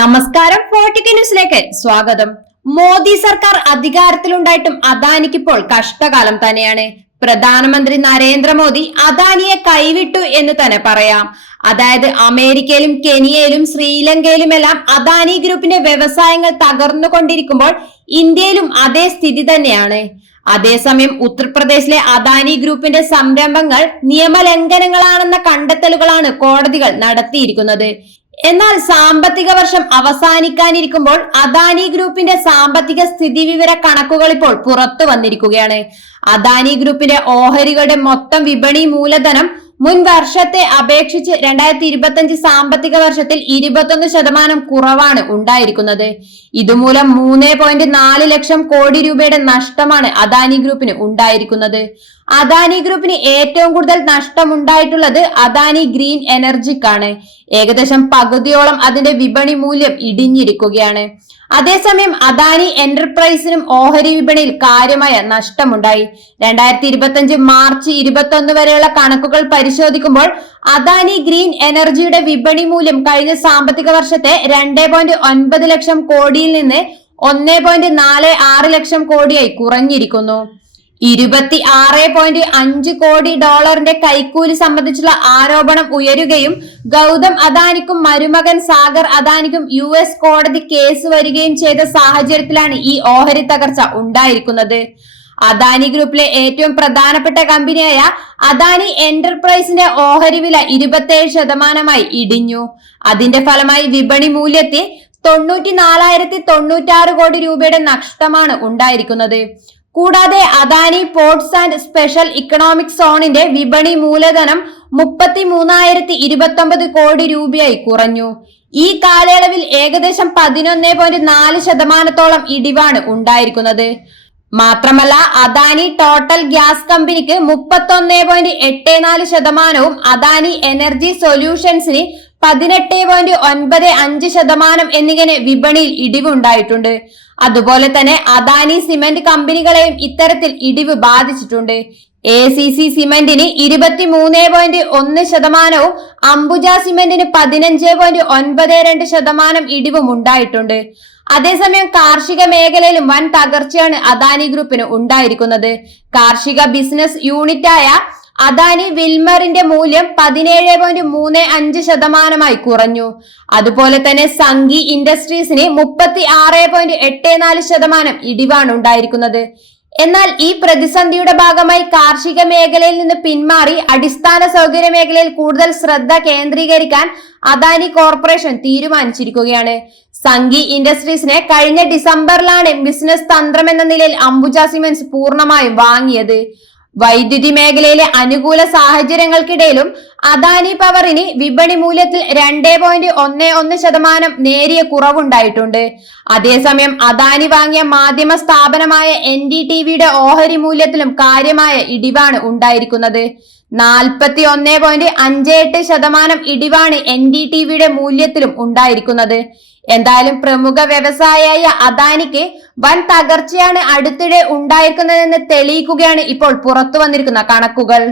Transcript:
നമസ്കാരം ഫോർട്ടിക്ക ന്യൂസിലേക്ക് സ്വാഗതം. മോദി സർക്കാർ അധികാരത്തിലുണ്ടായിട്ടും അദാനിക്കിപ്പോൾ കഷ്ടകാലം തന്നെയാണ്. പ്രധാനമന്ത്രി നരേന്ദ്രമോദി അദാനിയെ കൈവിട്ടു എന്ന് തന്നെ പറയാം. അതായത് അമേരിക്കയിലും കെനിയയിലും ശ്രീലങ്കയിലും എല്ലാം അദാനി ഗ്രൂപ്പിന്റെ വ്യവസായങ്ങൾ തകർന്നുകൊണ്ടിരിക്കുമ്പോൾ ഇന്ത്യയിലും അതേ സ്ഥിതി തന്നെയാണ്. അതേസമയം ഉത്തർപ്രദേശിലെ അദാനി ഗ്രൂപ്പിന്റെ സംരംഭങ്ങൾ നിയമലംഘനങ്ങളാണെന്ന കണ്ടെത്തലുകളാണ് കോടതികൾ നടത്തിയിരിക്കുന്നത്. എന്നാൽ സാമ്പത്തിക വർഷം അവസാനിക്കാനിരിക്കുമ്പോൾ അദാനി ഗ്രൂപ്പിന്റെ സാമ്പത്തിക സ്ഥിതിവിവര കണക്കുകൾ ഇപ്പോൾ പുറത്തു വന്നിരിക്കുകയാണ്. അദാനി ഗ്രൂപ്പിന്റെ ഓഹരികളുടെ മൊത്തം വിപണി മൂലധനം മുൻ വർഷത്തെ അപേക്ഷിച്ച് രണ്ടായിരത്തി ഇരുപത്തിയഞ്ച് സാമ്പത്തിക വർഷത്തിൽ ഇരുപത്തൊന്ന് ശതമാനം കുറവാണ് ഉണ്ടായിരിക്കുന്നത്. ഇതുമൂലം മൂന്ന് പോയിന്റ് നാല് ലക്ഷം കോടി രൂപയുടെ നഷ്ടമാണ് അദാനി ഗ്രൂപ്പിന് ഉണ്ടായിരിക്കുന്നത്. അദാനി ഗ്രൂപ്പിന് ഏറ്റവും കൂടുതൽ നഷ്ടമുണ്ടായിട്ടുള്ളത് അദാനി ഗ്രീൻ എനർജിക്കാണ്. ഏകദേശം പകുതിയോളം അതിന്റെ വിപണി മൂല്യം ഇടിഞ്ഞിരിക്കുകയാണ്. അതേസമയം അദാനി എന്റർപ്രൈസിനും ഓഹരി വിപണിയിൽ കാര്യമായ നഷ്ടമുണ്ടായി. രണ്ടായിരത്തി ഇരുപത്തിയഞ്ച് മാർച്ച് ഇരുപത്തി വരെയുള്ള കണക്കുകൾ പരിശോധിക്കുമ്പോൾ അദാനി ഗ്രീൻ എനർജിയുടെ വിപണി മൂല്യം കഴിഞ്ഞ സാമ്പത്തിക വർഷത്തെ രണ്ട് പോയിന്റ് ഒൻപത് ലക്ഷം കോടിയിൽ നിന്ന് ഒന്ന് പോയിന്റ് നാല് ആറ് ലക്ഷം കോടിയായി കുറഞ്ഞിരിക്കുന്നു. ഇരുപത്തി ആറ് പോയിന്റ് അഞ്ച് കോടി ഡോളറിന്റെ കൈക്കൂലി സംബന്ധിച്ചുള്ള ആരോപണം ഉയരുകയും ഗൗതം അദാനിക്കും മരുമകൻ സാഗർ അദാനിക്കും യു എസ് കോടതി കേസ് വരികയും ചെയ്ത സാഹചര്യത്തിലാണ് ഈ ഓഹരി തകർച്ച ഉണ്ടായിരിക്കുന്നത്. അദാനി ഗ്രൂപ്പിലെ ഏറ്റവും പ്രധാനപ്പെട്ട കമ്പനിയായ അദാനി എന്റർപ്രൈസിന്റെ ഓഹരി വില ഇരുപത്തിയേഴ് ശതമാനമായി ഇടിഞ്ഞു. അതിന്റെ ഫലമായി വിപണി മൂല്യത്തിൽ തൊണ്ണൂറ്റി നാലായിരത്തി തൊണ്ണൂറ്റാറ് കോടി രൂപയുടെ നഷ്ടമാണ് ഉണ്ടായിരിക്കുന്നത്. കൂടാതെ Adani ports and special economic സോണിന്റെ വിപണി മൂലധനം മുപ്പത്തി മൂന്നായിരത്തി ഇരുപത്തി ഒമ്പത് കോടി രൂപയായി കുറഞ്ഞു. ഈ കാലയളവിൽ ഏകദേശം പതിനൊന്ന് പോയിന്റ് നാല് ശതമാനത്തോളം ഇടിവാണ് ഉണ്ടായിരിക്കുന്നത്. മാത്രമല്ല അദാനി ടോട്ടൽ ഗ്യാസ് കമ്പനിക്ക് മുപ്പത്തൊന്ന് പോയിന്റ് എട്ട് നാല് ശതമാനവും അദാനി എനർജി സൊല്യൂഷൻസിന് പതിനെട്ട് പോയിന്റ് ഒൻപത് അഞ്ച് ശതമാനം എന്നിങ്ങനെ വിപണിയിൽ ഇടിവുണ്ടായിട്ടുണ്ട്. അതുപോലെ തന്നെ അദാനി സിമന്റ് കമ്പനികളെയും ഇത്തരത്തിൽ ഇടിവ് ബാധിച്ചിട്ടുണ്ട്. എ സി സി സിമെന്റിന് ഇരുപത്തി മൂന്ന് പോയിന്റ് ഒന്ന് ശതമാനവും അംബുജ സിമെന്റിന് പതിനഞ്ച് പോയിന്റ് ഒൻപത് രണ്ട് ശതമാനം ഇടിവും ഉണ്ടായിട്ടുണ്ട്. അതേസമയം കാർഷിക മേഖലയിലും വൻ തകർച്ചയാണ് അദാനി ഗ്രൂപ്പിന് ഉണ്ടായിരിക്കുന്നത്. കാർഷിക ബിസിനസ് യൂണിറ്റായ അദാനി വിൽമറിന്റെ മൂല്യം പതിനേഴ് പോയിന്റ് മൂന്ന് അഞ്ച് ശതമാനമായി കുറഞ്ഞു. അതുപോലെ തന്നെ സംഗി ഇൻഡസ്ട്രീസിന് മുപ്പത്തി ആറ് പോയിന്റ് എട്ട് നാല് ശതമാനം ഇടിവാണ് ഉണ്ടായിരിക്കുന്നത്. എന്നാൽ ഈ പ്രതിസന്ധിയുടെ ഭാഗമായി കാർഷിക മേഖലയിൽ നിന്ന് പിന്മാറി അടിസ്ഥാന സൗകര്യ മേഖലയിൽ കൂടുതൽ ശ്രദ്ധ കേന്ദ്രീകരിക്കാൻ അദാനി കോർപ്പറേഷൻ തീരുമാനിച്ചിരിക്കുകയാണ്. സംഗി ഇൻഡസ്ട്രീസിനെ കഴിഞ്ഞ ഡിസംബറിലാണ് ബിസിനസ് തന്ത്രം എന്ന നിലയിൽ അംബുജ സിമെന്റ്സ് പൂർണമായും വാങ്ങിയത്. വൈദ്യുതി മേഖലയിലെ അനുകൂല സാഹചര്യങ്ങൾക്കിടയിലും അദാനി പവറിന് വിപണി മൂല്യത്തിൽ രണ്ടേ പോയിന്റ് ഒന്ന് ഒന്ന് ശതമാനം നേരിയ കുറവുണ്ടായിട്ടുണ്ട്. അതേസമയം അദാനി വാങ്ങിയ മാധ്യമ സ്ഥാപനമായ എൻ ഡി ടി വിയുടെ ഓഹരി മൂല്യത്തിലും കാര്യമായ ഇടിവാണ് ഉണ്ടായിരിക്കുന്നത്. നാൽപ്പത്തി ഒന്ന് പോയിന്റ് അഞ്ച് എട്ട് ശതമാനം ഇടിവാണ് എൻ ഡി ടി വിയുടെ മൂല്യത്തിലും ഉണ്ടായിരിക്കുന്നത്. എന്തായാലും പ്രമുഖ വ്യവസായിയായ അദാനിക്ക് വൻ തകർച്ചയാണ് അടുത്തിടെ ഉണ്ടായിരിക്കുന്നതെന്ന് തെളിയിക്കുകയാണ് ഇപ്പോൾ പുറത്തു വന്നിരിക്കുന്ന കണക്കുകൾ.